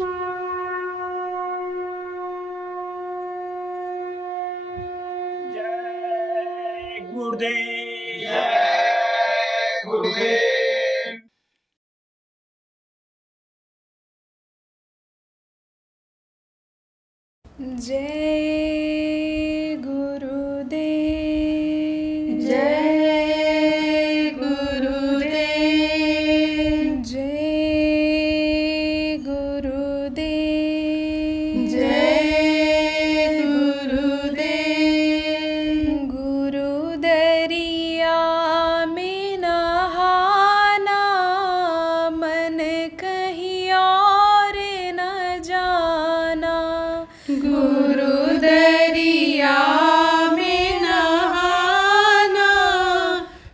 जय गुरुदेव। जय गुरुदेव। जय गुरुदेव। जय गुरुदेव। जय गुरुदेव। जय गुरुदेव। गुरु दरिया में नहाना, मन कहीं और न जाना। गुरु दरिया में नहाना,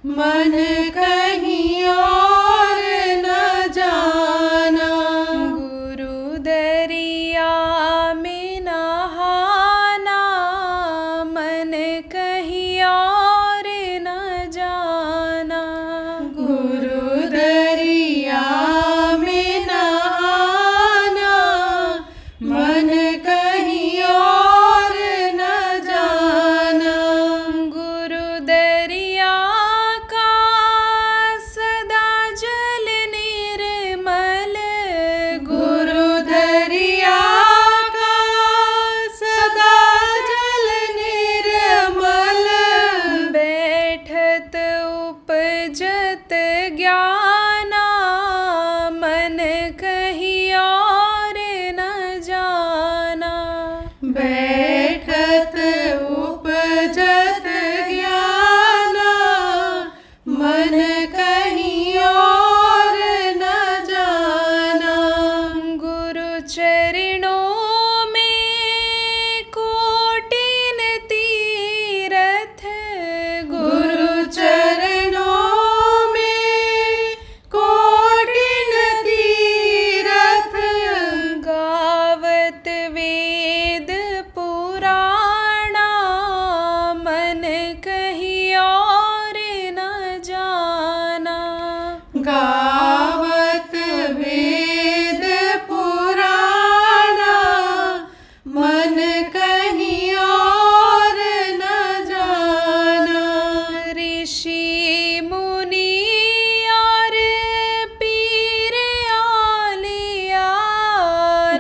मन कहीं और न जाना। गुरु दरिया में नहाना, मन कहीं और न जाना। गुरु दरिया में नहाना, मन कहीं और न जाना। गुरु दरिया का सदा जल निर्मल। गुरु दरिया का सदा जल निर्मल। बैठत उपजत ज्ञाना, मन कहीं और न जाना। बैठत उपजत ज्ञाना, मन कहीं और न जाना। गुरु चरणों में कोटिन तीरथ। गुरु चरणों में कोटिन तीरथ। गावत वेद पुराणा, मन कहीं और न जाना। गावत वेद पुराणा, मन कहीं और न जाना। ऋषि मुनि और पीर आलिया।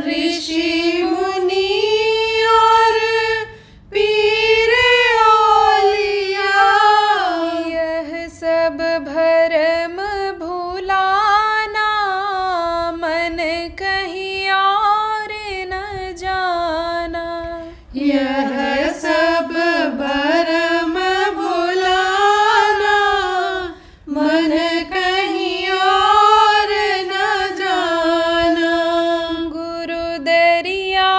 ऋषि मुनि और पीर औलिया। यह सब भरम भुलाना, मन कहीं और न जाना। यह सब भरम भुलाना, मन कहीं और न जाना। गुरु दरिया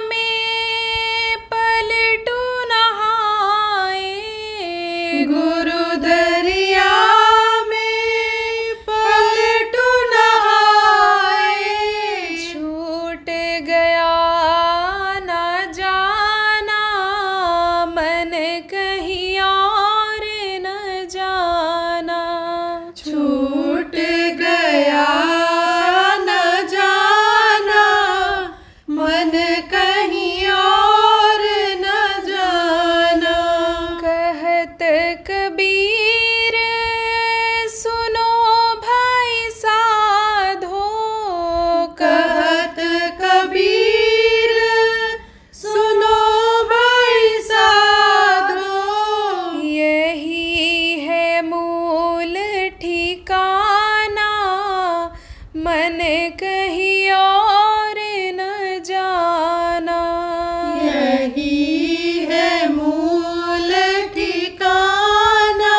में पलटू नहाए। गुरु दरिया में पलटू नहाए। छूट गया न जाना, मन कहीं और न जाना। छूट गया न जाना, मन कहीं और न जाना। कहत कबीर सुनो भाई साधो। कहत कबीर सुनो भाई साधो। यही है मूल ठिकाना, मन कहीं और न जाना। यही है मूल ठिकाना,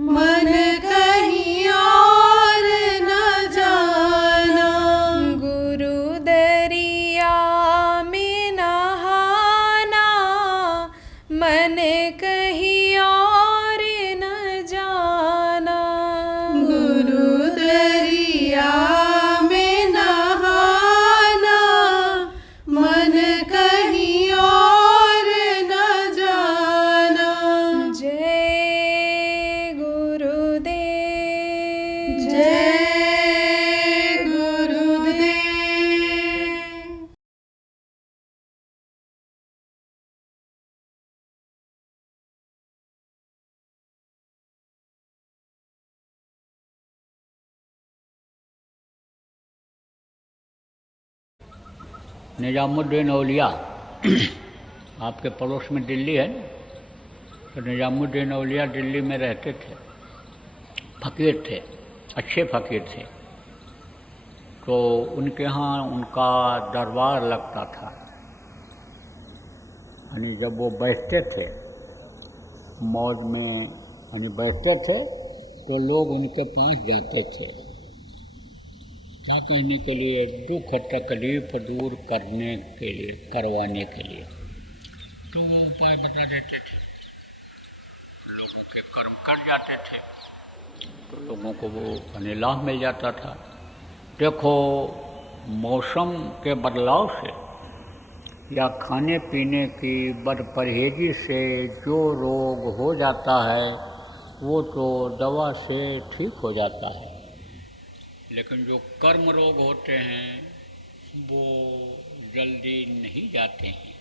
मन कहीं और न जाना। गुरु दरिया में नहाना, मन कहीं और न जाना। गुरु दरिया में नहा निजामुद्दीन औलिया आपके पड़ोस में दिल्ली है ना, तो निजामुद्दीन औलिया दिल्ली में रहते थे, फ़कीर थे, अच्छे फ़कीर थे। तो उनके यहाँ उनका दरबार लगता था, यानी जब वो बैठते थे मौज में, यानी बैठते थे तो लोग उनके पास जाते थे, क्या कहने के लिए, दुख तकलीफ दूर करने के लिए, करवाने के लिए। तो वो उपाय बता देते थे, लोगों के कर्म कट जाते थे, तो लोगों को वो यानी लाभ मिल जाता था। देखो, मौसम के बदलाव से या खाने पीने की बदपरहेजी से जो रोग हो जाता है वो तो दवा से ठीक हो जाता है, लेकिन जो कर्म रोग होते हैं वो जल्दी नहीं जाते हैं,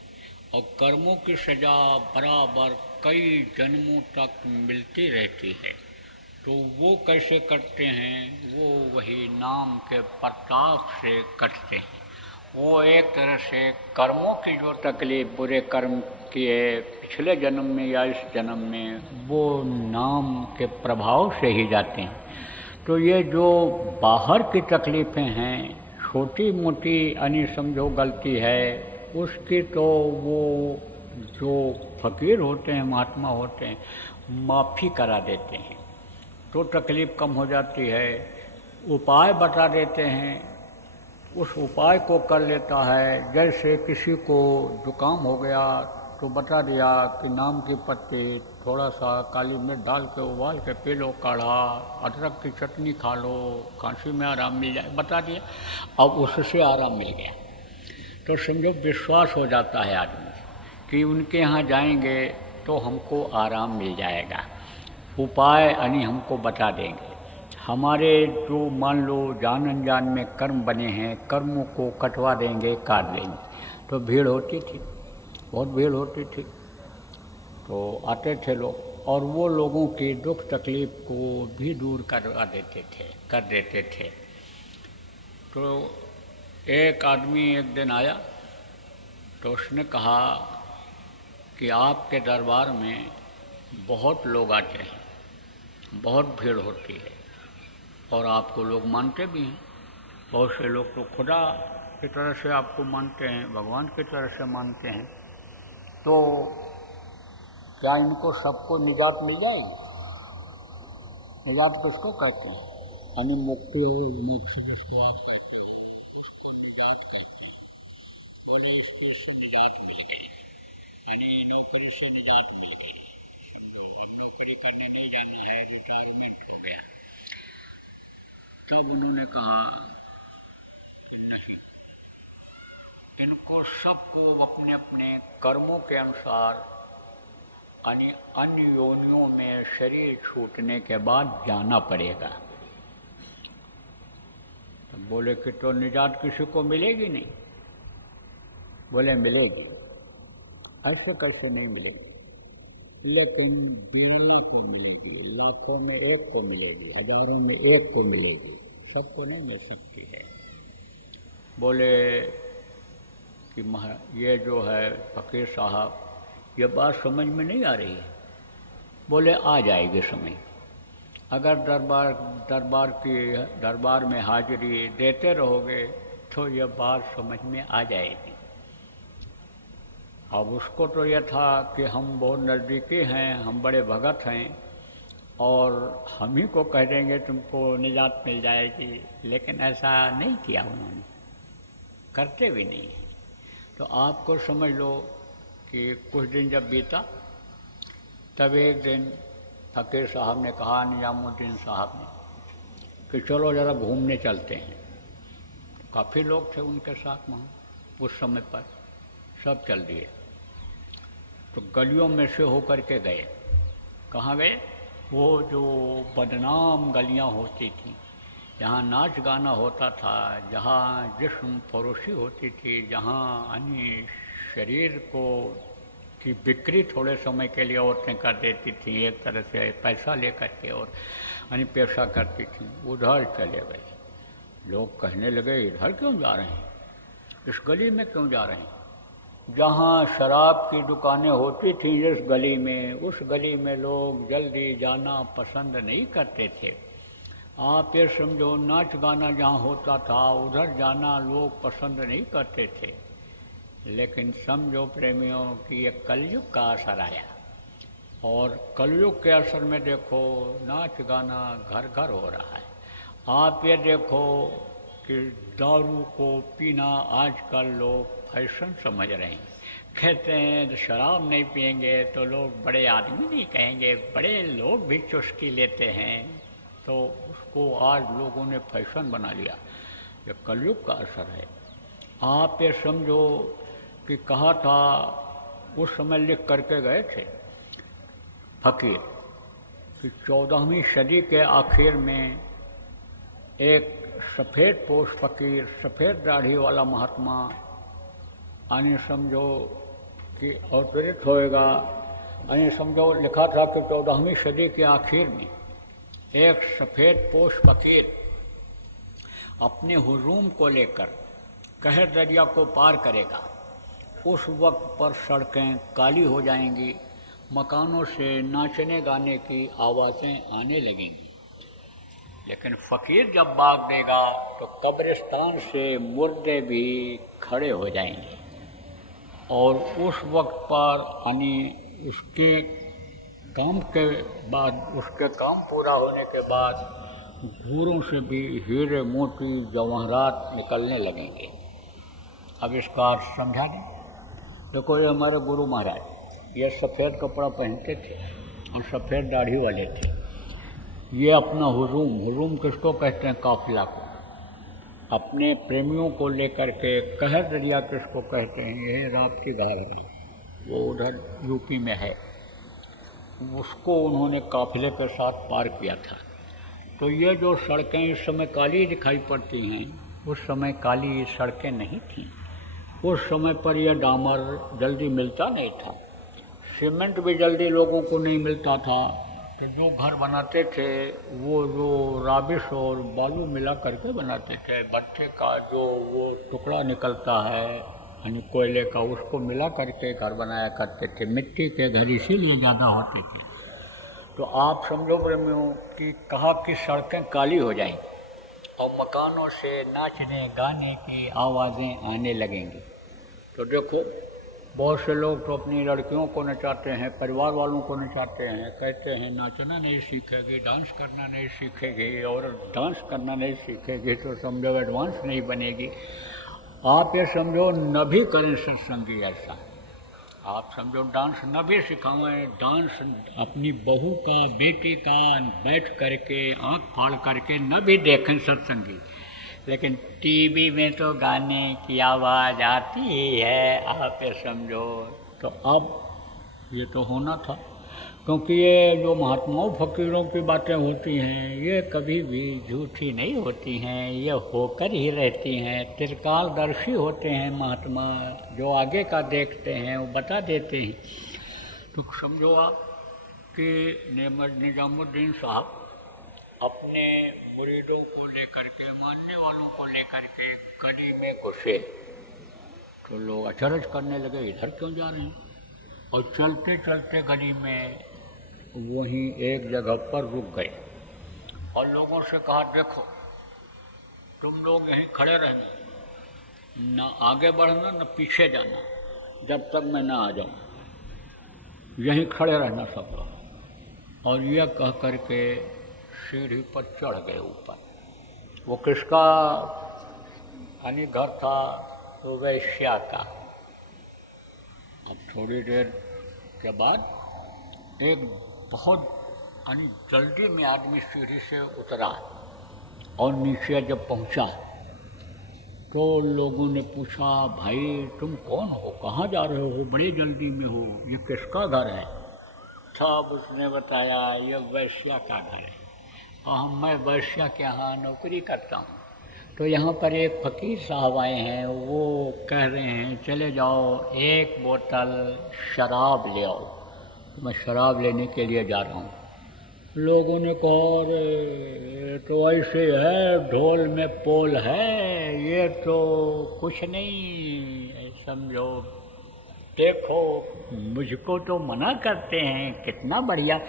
और कर्मों की सज़ा बराबर कई जन्मों तक मिलती रहती है। तो वो कैसे कटते हैं, वो वही नाम के प्रताप से कटते हैं। वो एक तरह से कर्मों की जो तकलीफ बुरे कर्म किए पिछले जन्म में या इस जन्म में, वो नाम के प्रभाव से ही जाते हैं। तो ये जो बाहर की तकलीफ़ें हैं, छोटी मोटी यानी समझो गलती है, उसकी तो वो जो फ़कीर होते हैं, महात्मा होते हैं, माफ़ी करा देते हैं, तो तकलीफ़ कम हो जाती है। उपाय बता देते हैं, उस उपाय को कर लेता है। जैसे किसी को जुकाम हो गया तो बता दिया कि नाम की पत्ती थोड़ा सा काली मिर्च डाल के उबाल के पी लो काढ़ा, अदरक की चटनी खा लो, खांसी में आराम मिल जाए, बता दिया। अब उससे आराम मिल गया तो समझो विश्वास हो जाता है आदमी कि उनके यहाँ जाएंगे तो हमको आराम मिल जाएगा। उपाय यानी हमको बता देंगे। हमारे जो मान लो जान अनजान में कर्म बने हैं, कर्मों को कटवा देंगे, काट देंगे। तो भीड़ होती थी, बहुत भीड़ होती थी, तो आते थे लोग और वो लोगों की दुख तकलीफ़ को भी दूर करवा देते थे, कर देते थे। तो एक आदमी एक दिन आया तो उसने कहा कि आपके दरबार में बहुत लोग आते हैं, बहुत भीड़ होती है और आपको लोग मानते भी हैं। बहुत से लोग तो खुदा की तरह से आपको मानते हैं, भगवान की तरह से मानते हैं। तो क्या इनको सबको निजात मिल जाएगी? निजात किसको कहते हैं? यानी मुक्ति हो, मोक्ष जिसको आप कहते हो, उसको निजात कहते हैं। बोले इसके से निजात मिल गई, यानी नौकरी से निजात मिल गई, समझो अब नौकरी करने नहीं जाना है, रिटायरमेंट हो गया। तब उन्होंने कहा नहीं, इनको सबको अपने अपने कर्मों के अनुसार यानी अन्य योनियों में शरीर छूटने के बाद जाना पड़ेगा। तो बोले कि तो निजात किसी को मिलेगी नहीं? बोले मिलेगी। ऐसे कैसे नहीं मिलेगी? लेकिन गिनना को मिलेगी, लाखों में एक को मिलेगी, हजारों में एक को मिलेगी, सबको नहीं मिल सकती है। बोले कि ये जो है फ़कीर साहब, ये बात समझ में नहीं आ रही है। बोले आ जाएगी समय, अगर दरबार में हाजिरी देते रहोगे तो ये बात समझ में आ जाएगी। अब उसको तो यह था कि हम बहुत नज़दीकी हैं, हम बड़े भगत हैं और हम ही को कह देंगे तुमको निजात मिल जाएगी, लेकिन ऐसा नहीं किया उन्होंने, करते भी नहीं हैं। तो आपको समझ लो कि कुछ दिन जब बीता तब एक दिन फ़कीर साहब ने कहा, निजामुद्दीन साहब ने, कि चलो ज़रा घूमने चलते हैं। काफ़ी लोग थे उनके साथ वहाँ उस समय पर, सब चल दिए। तो गलियों में से होकर के गए। कहाँ गए? वो जो बदनाम गलियाँ होती थीं, जहाँ नाच गाना होता था, जहाँ जिस्म फरोशी होती थी, जहाँ यानी शरीर को की बिक्री थोड़े समय के लिए औरतें कर देती थीं, एक तरह से पैसा लेकर के, और यानी पेशा करती थीं, उधर चले गए। लोग कहने लगे इधर क्यों जा रहे हैं? इस गली में क्यों जा रहे हैं? जहाँ शराब की दुकानें होती थी इस गली में, उस गली में लोग जल्दी जाना पसंद नहीं करते थे। आप ये समझो नाच गाना जहाँ होता था उधर जाना लोग पसंद नहीं करते थे। लेकिन समझो प्रेमियों कि ये कलयुग का असर आया, और कलयुग के असर में देखो नाच गाना घर घर हो रहा है। आप ये देखो कि दारू को पीना आजकल लोग फैशन समझ रहे हैं। कहते हैं शराब नहीं पिएंगे तो लोग बड़े आदमी नहीं कहेंगे, बड़े लोग भी चुस्की लेते हैं, तो उसको आज लोगों ने फैशन बना लिया। ये कलयुग का असर है। आप ये समझो कि कहा था, उस समय लिख करके गए थे फकीर कि 14वीं सदी के आखिर में एक सफ़ेद पोश फकीर, सफ़ेद दाढ़ी वाला महात्मा यानी समझो कि अवतरित होएगा। यानी समझो लिखा था कि 14वीं सदी के आखिर में एक सफ़ेद पोश फकीर अपने हुजूम को लेकर कहर दरिया को पार करेगा। उस वक्त पर सड़कें काली हो जाएंगी, मकानों से नाचने गाने की आवाज़ें आने लगेंगी। लेकिन फ़कीर जब भाग देगा तो कब्रिस्तान से मुर्दे भी खड़े हो जाएंगे, और उस वक्त पर यानी उसके काम के बाद, उसके काम पूरा होने के बाद घूरों से भी हीरे मोती जवाहरात निकलने लगेंगे। अब इसका अर्थ समझा दें। देखो ये हमारे गुरु महाराज ये सफ़ेद कपड़ा पहनते थे और सफ़ेद दाढ़ी वाले थे। ये अपना हुजूम किसको कहते हैं? काफिला को, अपने प्रेमियों को लेकर के कहर दरिया किसको कहते हैं? ये राप्ती घाघरा, वो उधर यूपी में है, उसको उन्होंने काफिले के साथ पार किया था। तो ये जो सड़कें इस समय काली दिखाई पड़ती हैं, उस समय काली सड़कें नहीं थीं। उस समय पर यह डामर जल्दी मिलता नहीं था, सीमेंट भी जल्दी लोगों को नहीं मिलता था। तो जो घर बनाते थे वो जो राबिश और बालू मिला करके बनाते थे। भट्ठे का जो वो टुकड़ा निकलता है यानी कोयले का, उसको मिला करके घर बनाया करते थे। मिट्टी के घर इसीलिए ज़्यादा होते थे। तो आप समझो प्रेमियों कि कहा कि सड़कें काली हो जाएंगी और मकानों से नाचने गाने की आवाज़ें आने लगेंगी। तो देखो बहुत से लोग तो अपनी लड़कियों को नचाते हैं, परिवार वालों को नचाते हैं, कहते हैं नाचना नहीं सीखेगी, डांस करना नहीं सीखेगी, और डांस करना नहीं सीखेगी तो समझो एडवांस नहीं बनेगी। आप ये समझो न भी करें सत्संगी ऐसा, आप समझो डांस न भी सिखाएं, डांस अपनी बहू का, बेटी का बैठ करके आँख फाड़ करके न भी देखें सत्संगी, लेकिन टीवी में तो गाने की आवाज़ आती ही है। आप ये समझो। तो अब ये तो होना था, क्योंकि ये जो महात्माओं फकीरों की बातें होती हैं ये कभी भी झूठी नहीं होती हैं, ये होकर ही रहती हैं। त्रिकालदर्शी होते हैं महात्मा, जो आगे का देखते हैं वो बता देते हैं। तो समझो आप कि निजामुद्दीन साहब अपने मुरीदों को लेकर के, मानने वालों को लेकर के गली में घुसे तो लोग अचरज करने लगे, इधर क्यों जा रहे हैं? और चलते चलते गली में वहीं एक जगह पर रुक गए और लोगों से कहा देखो तुम लोग यहीं खड़े रहना, न आगे बढ़ना न पीछे जाना, जब तक मैं ना आ जाऊँ, यहीं खड़े रहना सब लोग। और यह कह करके सीढ़ी पर चढ़ गए ऊपर। वो किसका यानी घर था? तो वैश्या का। अब थोड़ी देर के बाद एक बहुत यानी जल्दी में आदमी सीढ़ी से उतरा और नीचे जब पहुंचा तो लोगों ने पूछा भाई तुम कौन हो, कहाँ जा रहे हो, बड़ी जल्दी में हो, ये किसका घर है? तब उसने बताया ये वैश्या का घर है और मैं वैश्या के यहाँ नौकरी करता हूँ। तो यहाँ पर एक फ़कीर साहब आए हैं, वो कह रहे हैं चले जाओ एक बोतल शराब ले आओ। मैं शराब लेने के लिए जा रहा हूँ। लोगों ने कहा अरे तो ऐसे है, ढोल में पोल है, ये तो कुछ नहीं समझो। देखो मुझको तो मना करते हैं, कितना बढ़िया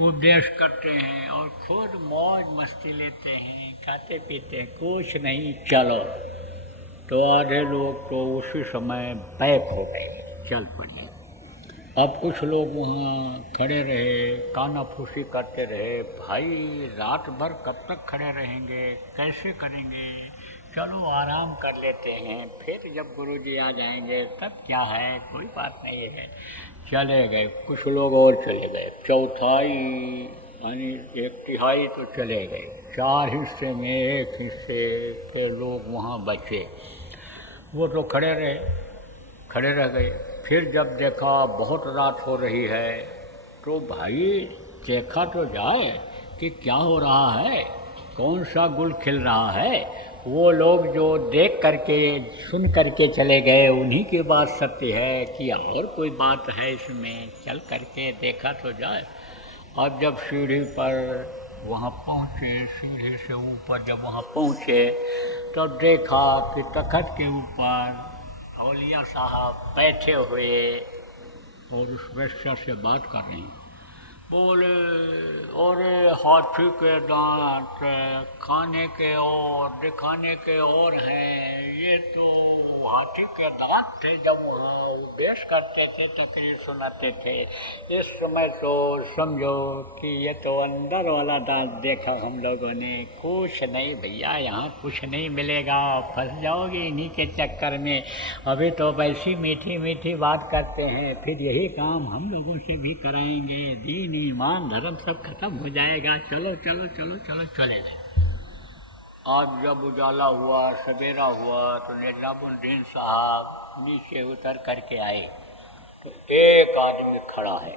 उपदेश करते हैं और खुद मौज मस्ती लेते हैं, खाते पीते हैं, कुछ नहीं। चलो तो आधे लोग तो उसी समय बैक हो गए, चल पड़े। अब कुछ लोग वहाँ खड़े रहे, कानाफूसी करते रहे, भाई रात भर कब तक खड़े रहेंगे, कैसे करेंगे, चलो आराम कर लेते हैं, फिर जब गुरुजी आ जाएंगे तब क्या है, कोई बात नहीं है। चले गए, कुछ लोग और चले गए, चौथाई यानी 1/3 तो चले गए, 4 हिस्से में 1 हिस्से के लोग वहाँ बचे। वो तो खड़े रह गए। फिर जब देखा बहुत रात हो रही है तो भाई देखा तो जाए कि क्या हो रहा है, कौन सा गुल खिल रहा है। वो लोग जो देख करके सुन करके चले गए, उन्हीं की बात सत्य है कि और कोई बात है इसमें, चल करके देखा तो जाए। अब जब सीढ़ी पर वहाँ पहुँचे, सीढ़ी से ऊपर जब वहाँ पहुँचे तो देखा कि तख्त के ऊपर औलिया साहब बैठे हुए और उस वेश्या से बात कर रहे हैं। बोले और हाथी के दांत खाने के और दिखाने के और हैं, ये तो हाथी के दांत थे जब वहाँ उपदेश करते थे, तकरीर सुनाते थे। इस समय तो समझो कि ये तो अंदर वाला दांत देखा हम लोगों ने। कुछ नहीं भैया, यहाँ कुछ नहीं मिलेगा, फंस जाओगे इन्हीं के चक्कर में। अभी तो वैसी मीठी मीठी बात करते हैं, फिर यही काम हम लोगों से भी कराएंगे, दीन ईमान धर्म सब खत्म हो जाएगा, चलो चलो चलो चलो चले गए। आज जब उजाला हुआ, सवेरा हुआ तो निजामुद्दीन साहब नीचे उतर करके आए तो एक आदमी खड़ा है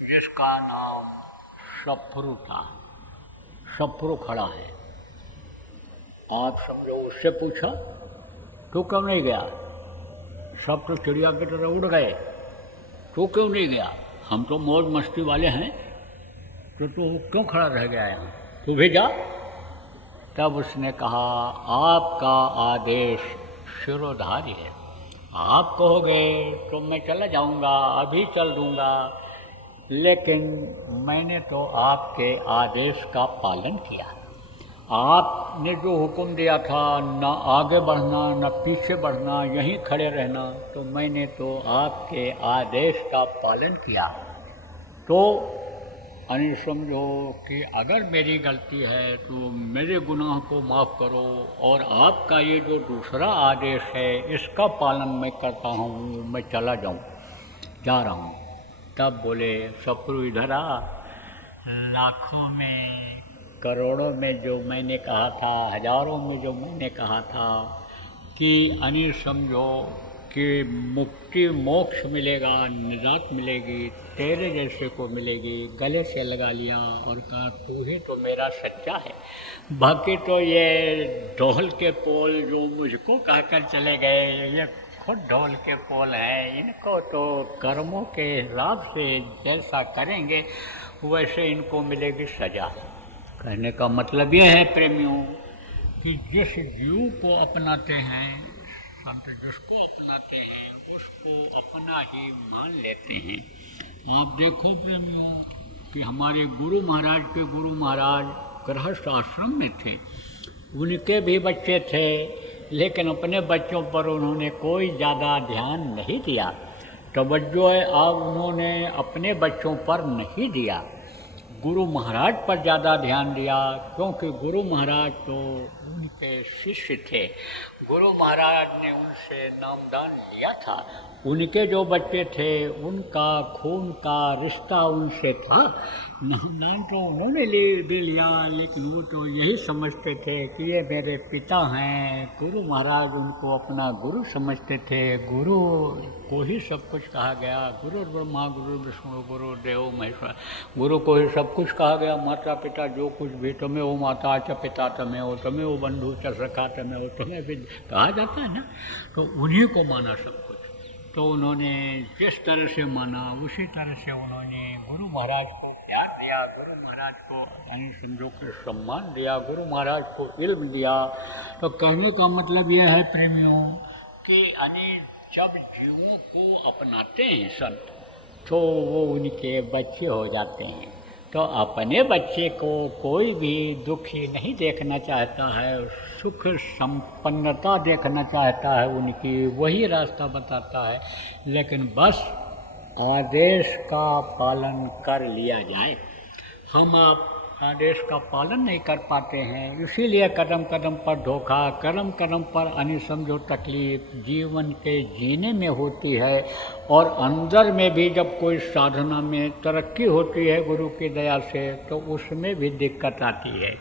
जिसका नाम सफरू था। सफरू खड़ा है। आप समझो, उससे पूछा तू क्यों नहीं गया, सब तो चिड़िया की तरह उड़ गए, तू क्यों नहीं गया, हम तो मौज मस्ती वाले हैं, तो तू क्यों खड़ा रह गया यहाँ, तू भी जा। तब उसने कहा आपका आदेश शिरोधार्य है, आप कहोगे तो मैं चला जाऊँगा, अभी चल दूँगा, लेकिन मैंने तो आपके आदेश का पालन किया। आपने जो हुक्म दिया था न आगे बढ़ना न पीछे बढ़ना, यहीं खड़े रहना, तो मैंने तो आपके आदेश का पालन किया। तो यानी समझो कि अगर मेरी गलती है तो मेरे गुनाह को माफ़ करो, और आपका ये जो दूसरा आदेश है इसका पालन मैं करता हूँ, मैं चला जा रहा हूँ। तब बोले सफरू इधर आ, लाखों में करोड़ों में जो मैंने कहा था, हजारों में जो मैंने कहा था कि अनिल समझो कि मुक्ति मोक्ष मिलेगा, निजात मिलेगी, तेरे जैसे को मिलेगी, गले से लगा लिया और कहा तू ही तो मेरा सच्चा है। बाकी तो ये ढोल के पोल जो मुझको कहकर चले गए, ये खुद ढोल के पोल हैं, इनको तो कर्मों के हिसाब से जैसा करेंगे वैसे इनको मिलेगी सजा। कहने का मतलब ये है प्रेमियों कि जिस जीव को अपनाते हैं, संत जिसको अपनाते हैं उसको अपना ही मान लेते हैं। आप देखो प्रेमियों कि हमारे गुरु महाराज गृहस्थ आश्रम में थे, उनके भी बच्चे थे, लेकिन अपने बच्चों पर उन्होंने कोई ज़्यादा ध्यान नहीं दिया। तवज्जो अब उन्होंने अपने बच्चों पर नहीं दिया, गुरु महाराज पर ज़्यादा ध्यान दिया, क्योंकि गुरु महाराज तो उनके शिष्य थे। गुरु महाराज ने उनसे नामदान लिया था, उनके जो बच्चे थे उनका खून का रिश्ता उनसे था। नामदान तो उन्होंने भी लिया, लेकिन वो तो यही समझते थे कि ये मेरे पिता हैं। गुरु महाराज उनको अपना गुरु समझते थे, गुरु को ही सब कुछ कहा गया। गुरु ब्रह्मा गुरु विष्णु गुरु देव महेश्वर, गुरु को ही सब कुछ कहा गया। माता पिता जो कुछ भी, तुम्हें वो माता च पिता तुम्हें हो, तुम्हें वो बंधु च सखा तुम्हें हो, तुम्हें भी कहा जाता है ना। तो उन्हीं को माना सब कुछ। तो उन्होंने जिस तरह से माना उसी तरह से उन्होंने गुरु महाराज को प्यार दिया। दिया, गुरु महाराज को यानी समझो कि सम्मान दिया, गुरु महाराज को इल्म दिया। तो कहने का मतलब यह है प्रेमियों कि यानी जब जीवों को अपनाते हैं संत तो वो उनके बच्चे हो जाते हैं। तो अपने बच्चे को कोई भी दुखी नहीं देखना चाहता है, सुख संपन्नता देखना चाहता है उनकी, वही रास्ता बताता है। लेकिन बस आदेश का पालन कर लिया जाए। हम आप आदेश का पालन नहीं कर पाते हैं, इसीलिए कदम कदम पर धोखा, कदम कदम पर अनिसमझो तकलीफ जीवन के जीने में होती है। और अंदर में भी जब कोई साधना में तरक्की होती है गुरु की दया से, तो उसमें भी दिक्कत आती है।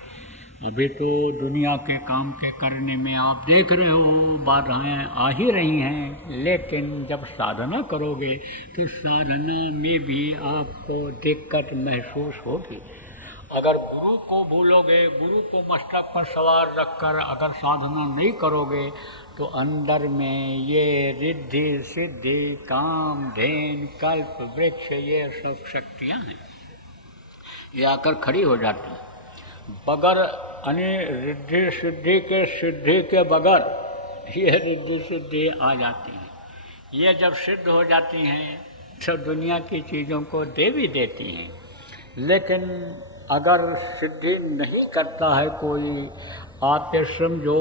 अभी तो दुनिया के काम के करने में आप देख रहे हो बाधाएं आ ही रही हैं, लेकिन जब साधना करोगे तो साधना में भी आपको दिक्कत महसूस होगी। अगर गुरु को भूलोगे, गुरु को मस्तक पर सवार रखकर अगर साधना नहीं करोगे, तो अंदर में ये रिद्धि सिद्धि काम धेन कल्प वृक्ष ये सब शक्तियाँ हैं, ये आकर खड़ी हो जाती हैं। बगैर यानी रिद्धि सिद्धि के बगैर ये रिद्धि सिद्धि आ जाती हैं। ये जब सिद्ध हो जाती हैं तो दुनिया की चीज़ों को दे भी देती हैं। लेकिन अगर सिद्धि नहीं करता है कोई, आप ये समझो,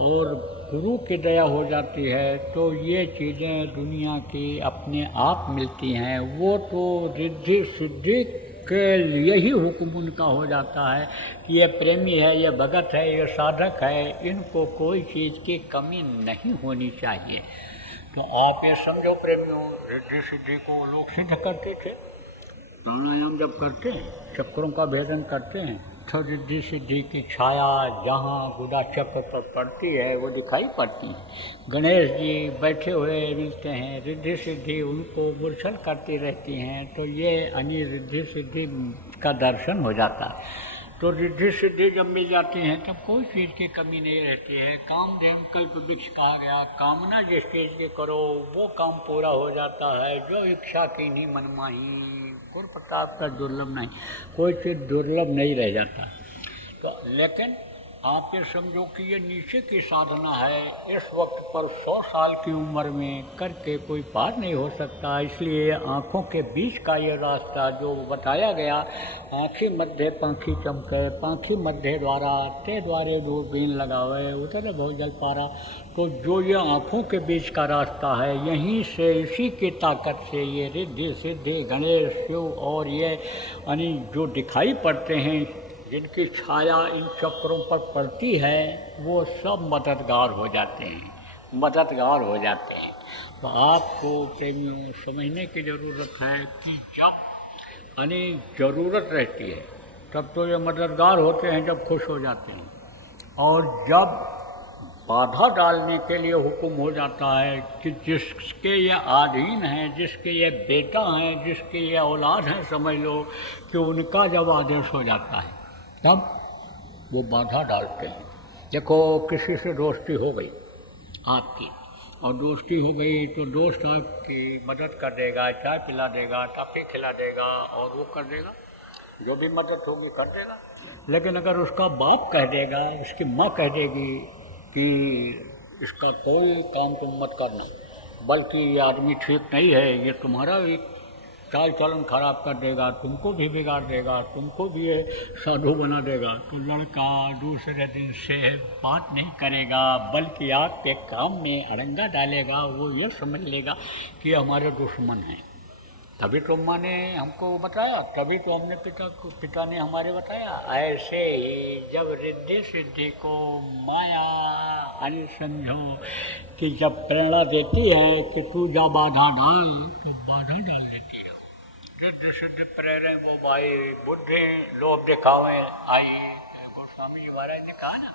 और गुरु की दया हो जाती है, तो ये चीज़ें दुनिया की अपने आप मिलती हैं। वो तो रिद्धि सिद्धि के लिए ही हुक्म उनका हो जाता है कि ये प्रेमी है, ये भगत है, ये साधक है, इनको कोई चीज़ की कमी नहीं होनी चाहिए। तो आप ये समझो प्रेमियों, रिद्धि सिद्धि को लोग सिद्ध करते थे। प्राणायाम जब करते हैं, चक्रों का भेदन करते हैं, तो रिद्धि सिद्धि की छाया जहाँ गुदा चक्र पर पड़ती है वो दिखाई पड़ती है। गणेश जी बैठे हुए मिलते हैं, रिद्धि सिद्धि उनको गुलशन करती रहती हैं, तो ये अन्य रिद्धि सिद्धि का दर्शन हो जाता है। तो रिद्धि सिद्धि जब मिल जाती हैं तब कोई चीज़ की कमी नहीं रहती है। कामधेन कल्प वृक्ष कहा गया, कामना जिस चीज़ की करो वो काम पूरा हो जाता है। जो इच्छा की नहीं मनमाही, गुरु प्रताप का दुर्लभ नहीं, कोई चीज़ दुर्लभ नहीं रह जाता। तो लेकिन आप ये समझो कि ये नीचे की साधना है, इस वक्त पर 100 साल की उम्र में करके कोई पार नहीं हो सकता। इसलिए आँखों के बीच का ये रास्ता जो बताया गया, आँखी मध्य पंखी चमके, पंखी मध्य द्वारा ते द्वारे दूरबीन लगावे उतरे बहु जल पारा। तो जो ये आँखों के बीच का रास्ता है, यहीं से इसी की ताकत से ये रिद्धि सिद्धि गणेश शिव और ये यानी जो दिखाई पड़ते हैं, जिनकी छाया इन चक्रों पर पड़ती है, वो सब मददगार हो जाते हैं, मददगार हो जाते हैं। तो आपको प्रेमियों समझने की ज़रूरत है कि जब यानी ज़रूरत रहती है तब तो ये मददगार होते हैं, जब खुश हो जाते हैं। और जब बाधा डालने के लिए हुक्म हो जाता है कि जिसके ये अधीन हैं, जिसके ये बेटा हैं, जिसके ये औलाद हैं, समझ लो कि उनका जब आदेश हो जाता है तब वो बाधा डालते हैं। देखो किसी से दोस्ती हो गई आपकी, और दोस्ती हो गई तो दोस्त आपकी मदद कर देगा, चाय पिला देगा, टॉफ़ी खिला देगा और वो कर देगा, जो भी मदद होगी कर देगा। लेकिन अगर उसका बाप कह देगा, उसकी माँ कह देगी कि इसका कोई काम तुम मत करना, बल्कि ये आदमी ठीक नहीं है, ये तुम्हारा भी चाल चलन खराब कर देगा, तुमको भी बिगाड़ देगा, तुमको भी ये साधु बना देगा, तो लड़का दूसरे दिन से बात नहीं करेगा, बल्कि आपके काम में अड़ंगा डालेगा। वो ये समझ लेगा कि हमारे दुश्मन हैं। तभी तो माँ ने हमको बताया, तभी तो हमने पिता ने हमारे बताया। ऐसे ही जब रिद्धि सिद्धि को माया यानी समझो कि जब प्रेरणा देती है कि तू जा बाधा डाल, तो बाधा डाल देती है। रिद्धि सिद्धि प्रेरण वो भाई बुद्धि लोभ दिखावे आई, गोस्वामी जी महाराज ने कहा ना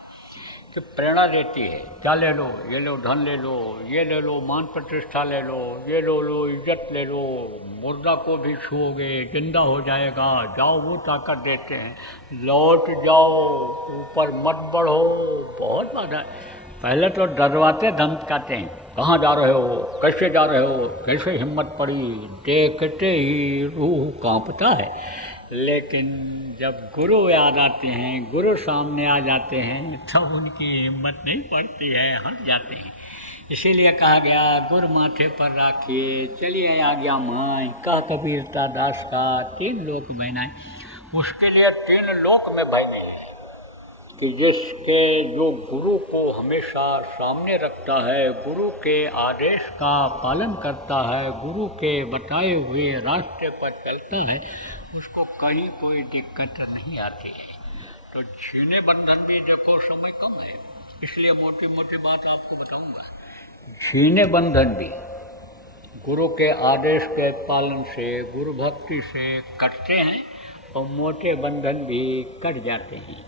कि प्रेरणा देती है, क्या ले लो, ये लो धन ले लो, ये ले लो मान प्रतिष्ठा ले लो, ये लो इज्जत ले लो, मुर्दा को भी छुओगे जिंदा हो जाएगा, जाओ वो ताकत देते हैं, लौट जाओ, ऊपर मत बढ़ो, बहुत बाधा। पहले तो डरवाते धमकाते हैं, कहाँ जा रहे हो, कैसे जा रहे हो, कैसे हिम्मत पड़ी, देखते ही रूह कांपता है। लेकिन जब गुरु याद आते हैं, गुरु सामने आ जाते हैं, तब उनकी हिम्मत नहीं पड़ती है, हट जाते हैं। इसीलिए कहा गया गुर माथे पर राखिए चलिए आ गया माई, कहा कबीरता दास का 3 लोक बहनाएं। उसके लिए 3 लोक में भय नहीं है कि जिसके जो गुरु को हमेशा सामने रखता है, गुरु के आदेश का पालन करता है, गुरु के बताए हुए रास्ते पर चलता है, उसको कहीं कोई दिक्कत नहीं आती है। तो छीने बंधन भी देखो समय कम है, इसलिए मोटी मोटी बात आपको बताऊंगा। छीने बंधन भी गुरु के आदेश के पालन से, गुरु भक्ति से कटते हैं और मोटे बंधन भी कट जाते हैं।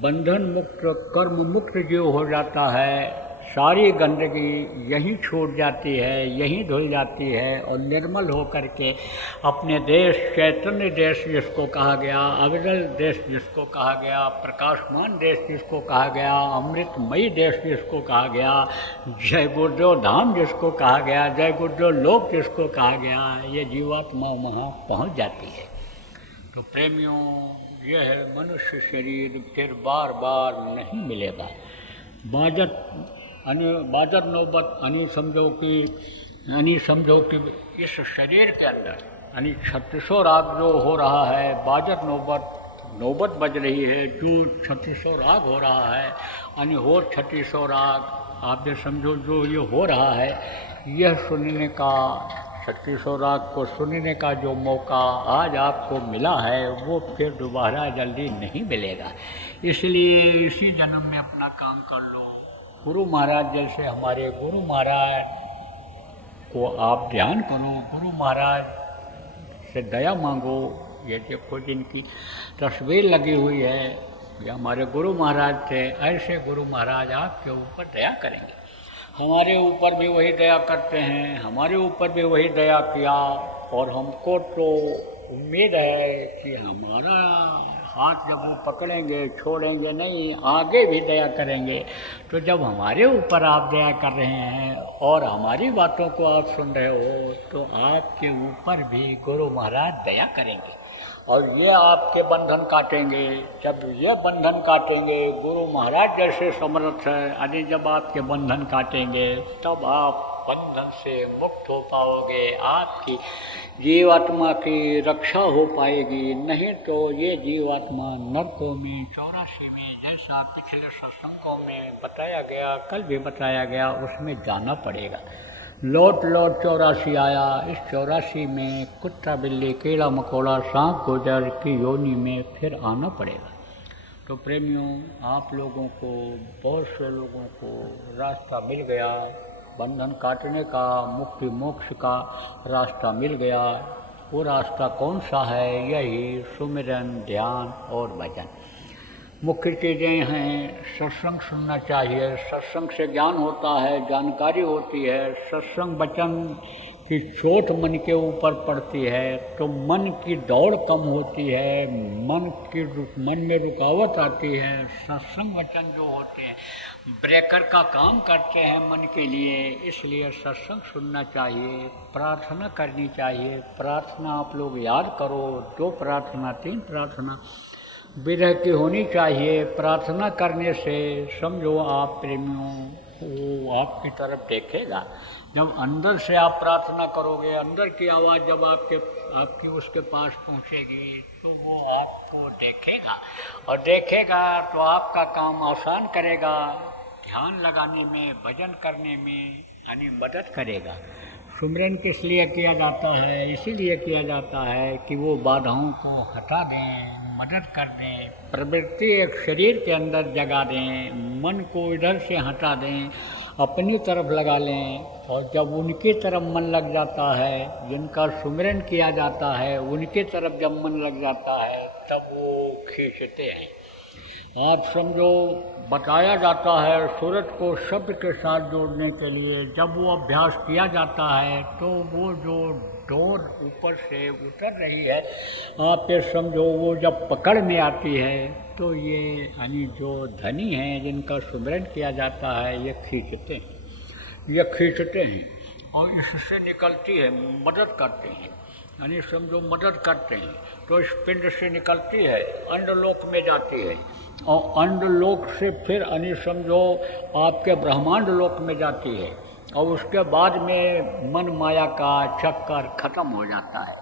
बंधन मुक्त, कर्म मुक्त जो हो जाता है, सारी गंदगी यहीं छूट जाती है, यहीं धुल जाती है और निर्मल होकर के अपने देश, चैतन्य देश जिसको कहा गया, अविरल देश जिसको कहा गया, प्रकाशमान देश जिसको कहा गया, अमृतमयी देश जिसको कहा गया, जय गुरुदेव धाम जिसको कहा गया, जय गुरुदेव लोक जिसको कहा गया, ये जीवात्मा वहाँ पहुँच जाती है। तो प्रेमियों, यह है मनुष्य शरीर फिर बार बार नहीं मिलेगा। बाजर नौबत समझो कि इस शरीर के अंदर 3600 राग जो हो रहा है, बाजर नौबत बज रही है, जो 3600 राग हो रहा है, हो 3600 राग आप ये समझो जो ये हो रहा है, यह सुनने का 3600 राग को सुनने का जो मौका आज आपको मिला है वो फिर दोबारा जल्दी नहीं मिलेगा। इसलिए इसी जन्म में अपना काम कर लो। गुरु महाराज जैसे हमारे गुरु महाराज को आप ध्यान करो, गुरु महाराज से दया मांगो। ये देखो जिनकी तस्वीर लगी हुई है, ये हमारे गुरु महाराज थे। ऐसे गुरु महाराज आपके ऊपर दया करेंगे, हमारे ऊपर भी वही दया करते हैं, हमारे ऊपर भी वही दया किया। और हमको तो उम्मीद है कि हमारा हाथ जब वो पकड़ेंगे, छोड़ेंगे नहीं, आगे भी दया करेंगे। तो जब हमारे ऊपर आप दया कर रहे हैं और हमारी बातों को आप सुन रहे हो, तो आपके ऊपर भी गुरु महाराज दया करेंगे और ये आपके बंधन काटेंगे। जब ये बंधन काटेंगे, गुरु महाराज जैसे समर्थ है, यदि जब आपके बंधन काटेंगे तब आप बंधन से मुक्त हो पाओगे, आपकी जीवात्मा की रक्षा हो पाएगी। नहीं तो ये जीवात्मा नरकों में 84 में, जैसा पिछले सत्संगों में बताया गया, कल भी बताया गया, उसमें जाना पड़ेगा। लौट 84 आया, इस 84 में कुत्ता बिल्ली कीड़ा मकोड़ा सांप गुजर की योनि में फिर आना पड़ेगा। तो प्रेमियों, आप लोगों को, बहुत से लोगों को रास्ता मिल गया, बंधन काटने का, मुक्ति मोक्ष का रास्ता मिल गया। वो रास्ता कौन सा है? यही सुमिरन, ध्यान और भजन। मुख्य चीज़ें हैं, सत्संग सुनना चाहिए, सत्संग से ज्ञान होता है, जानकारी होती है। सत्संग वचन की चोट मन के ऊपर पड़ती है तो मन की दौड़ कम होती है, मन में रुकावट आती है। सत्संग वचन जो होते हैं ब्रेकर का काम करते हैं मन के लिए, इसलिए सत्संग सुनना चाहिए, प्रार्थना करनी चाहिए। प्रार्थना आप लोग याद करो, 2 प्रार्थना 3 प्रार्थना विरह की होनी चाहिए। प्रार्थना करने से समझो आप प्रेमियों, वो आपकी तरफ देखेगा। जब अंदर से आप प्रार्थना करोगे, अंदर की आवाज़ जब आपकी उसके पास पहुंचेगी तो वो आपको देखेगा और देखेगा तो आपका काम आसान करेगा, ध्यान लगाने में, भजन करने में यानी मदद करेगा। सुमिरन किस लिए किया जाता है? इसीलिए किया जाता है कि वो बाधाओं को हटा दें, मदद कर दें, प्रवृत्ति एक शरीर के अंदर जगा दें, मन को इधर से हटा दें, अपनी तरफ लगा लें। और जब उनकी तरफ मन लग जाता है, जिनका सुमिरन किया जाता है, उनकी तरफ जब मन लग जाता है तब वो खींचते हैं। आप समझो, बताया जाता है सूरज को शब्द के साथ जोड़ने के लिए, जब वो अभ्यास किया जाता है तो वो जो डोर ऊपर से उतर रही है, आप ये समझो वो जब पकड़ में आती है तो ये यानी जो धनी हैं जिनका सुमिरन किया जाता है, ये खींचते हैं और इससे निकलती है, मदद करते हैं। यानी समझो मदद करते हैं, तो इस पिंड से निकलती है, अंडलोक में जाती है, और अंडलोक से फिर यानी समझो आपके ब्रह्मांड लोक में जाती है, और उसके बाद में मन माया का चक्कर खत्म हो जाता है।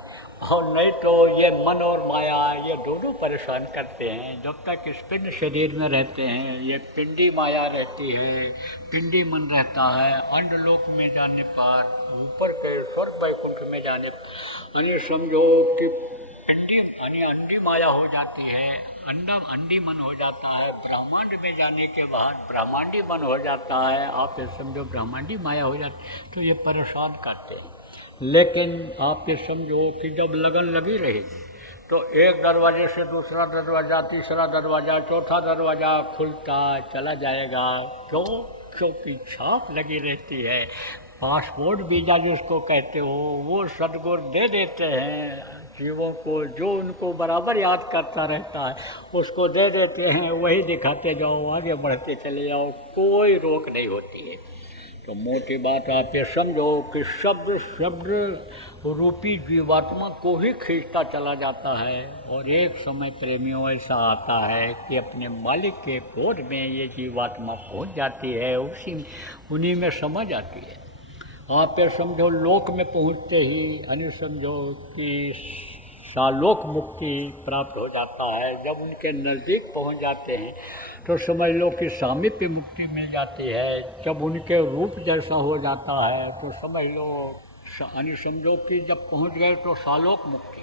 और नहीं तो ये मन और माया ये दोनों परेशान करते हैं। जब तक इस पिंड शरीर में रहते हैं, ये पिंडी माया रहती है, पिंडी मन रहता है। अंडलोक में जाने पर, ऊपर के स्वर्ग वैकुंठ में जाने पर यानी समझो कि पिंडी यानी अंडी माया हो जाती है, अंडी मन हो जाता है। ब्रह्मांड में जाने के बाद ब्रह्मांडी मन हो जाता है, आप ये समझो ब्रह्मांडी माया हो जाती है, तो ये परेशान करते हैं। लेकिन आप ये समझो कि जब लगन लगी रहेगी तो एक दरवाजे से दूसरा दरवाज़ा, तीसरा दरवाज़ा, चौथा दरवाज़ा खुलता चला जाएगा। क्योंकि छाप लगी रहती है। पासपोर्ट वीज़ा जिसको कहते हो, वो सद्गुरु दे देते हैं जीवों को, जो उनको बराबर याद करता रहता है उसको दे देते हैं, वही दिखाते जाओ, आगे बढ़ते चले जाओ, कोई रोक नहीं होती है। तो मोटी बात आप ये समझो कि शब्द रूपी जीवात्मा को ही खींचता चला जाता है, और एक समय प्रेमियों ऐसा आता है कि अपने मालिक के गोद में ये जीवात्मा पहुंच जाती है, उन्हीं में समझ आती है। आप ये समझो लोक में पहुंचते ही यानी समझो कि सालोक मुक्ति प्राप्त हो जाता है। जब उनके नज़दीक पहुंच जाते हैं तो समझ लो कि सामीप्य मुक्ति मिल जाती है। जब उनके रूप जैसा हो जाता है तो समझ लो यानी समझो कि जब पहुंच गए तो सालोक मुक्ति,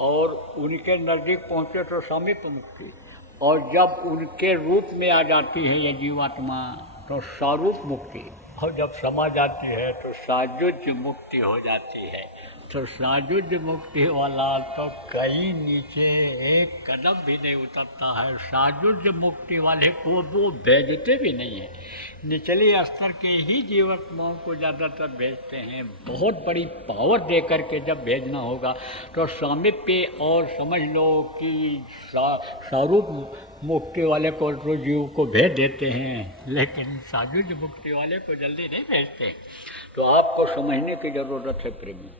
और उनके नज़दीक पहुंचे तो सामीप्य मुक्ति, और जब उनके रूप में आ जाती है ये जीवात्मा तो सारूप मुक्ति, और जब समा जाती है तो साजुज्य मुक्ति हो जाती है। तो साजुज्य मुक्ति वाला तो कहीं नीचे एक कदम भी नहीं उतरता है। साजुज्य मुक्ति वाले को वो भेजते भी नहीं है, निचले स्तर के ही जीवात्माओं को ज़्यादातर भेजते हैं। बहुत बड़ी पावर दे करके जब भेजना होगा तो सामीप्य और समझ लो कि स्वरूप मुक्ति वाले को तो जीव को भेज देते हैं, लेकिन साजुज्य मुक्ति वाले को जल्दी नहीं भेजते। तो आपको समझने की ज़रूरत है प्रेमी।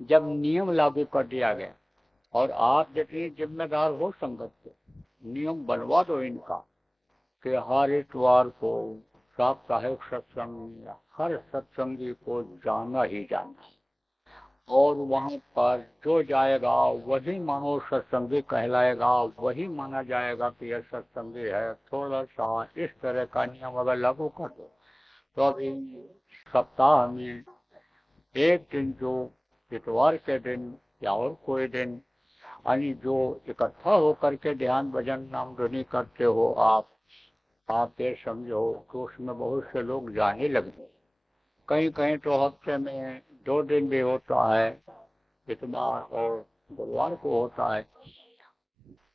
जब नियम लागू कर दिया गया और आप जितनी जिम्मेदार हो संगत के, नियम बनवा दो इनका कि हर इतवार को साप्ताहिक सत्संग हर सत्संगी को जाना ही जाना है, और वहाँ पर जो जाएगा वही मानो सत्संगी कहलाएगा, वही माना जाएगा कि यह सत्संगी है। थोड़ा सा इस तरह का नियम अगर लागू कर दो तो अभी सप्ताह में एक दिन जो इतवार के दिन या और कोई दिन यानी जो इकट्ठा होकर के ध्यान भजन नाम ध्वनि करते हो आप ये समझो तो उसमें बहुत से लोग जाने लगे। कहीं कहीं तो हफ्ते में 2 दिन भी होता है, इतवार और गुरुवार को होता है।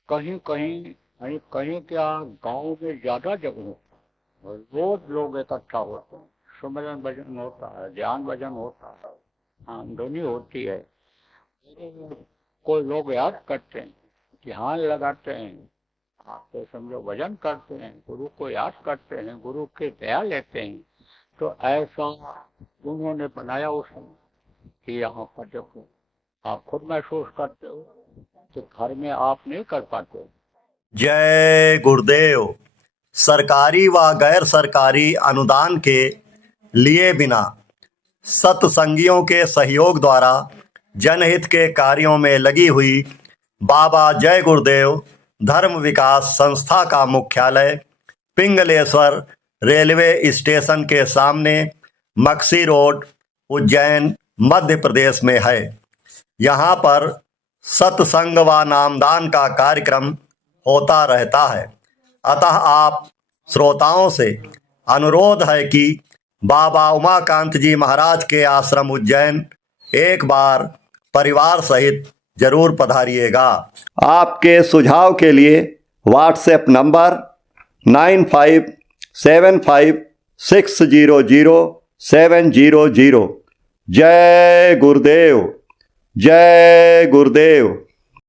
कहीं कहीं यानी कहीं क्या गांव में ज़्यादा जगह रोज लोग इकट्ठा होते हैं, सुमिरन भजन होता है, ध्यान भजन होता है, ध्वनि होती है। कोई लोग याद करते हैं, ध्यान लगाते हैं, आपको समझो भजन करते हैं, गुरु को याद करते हैं, गुरु की दया लेते हैं। तो ऐसा उन्होंने बनाया उसमें कि यहाँ पर देखो आप खुद महसूस करते हो कि घर में आप नहीं कर पाते। जय गुरुदेव। सरकारी व गैर सरकारी अनुदान के लिए बिना सत्संगियों के सहयोग द्वारा जनहित के कार्यों में लगी हुई बाबा जय गुरुदेव धर्म विकास संस्था का मुख्यालय पिंगलेश्वर रेलवे स्टेशन के सामने मक्सी रोड उज्जैन मध्य प्रदेश में है। यहाँ पर सत्संग व नामदान का कार्यक्रम होता रहता है। अतः आप श्रोताओं से अनुरोध है कि बाबा उमाकांत जी महाराज के आश्रम उज्जैन एक बार परिवार सहित जरूर पधारिएगा। आपके सुझाव के लिए व्हाट्सएप नंबर 9575600700। जय गुरुदेव, जय गुरुदेव।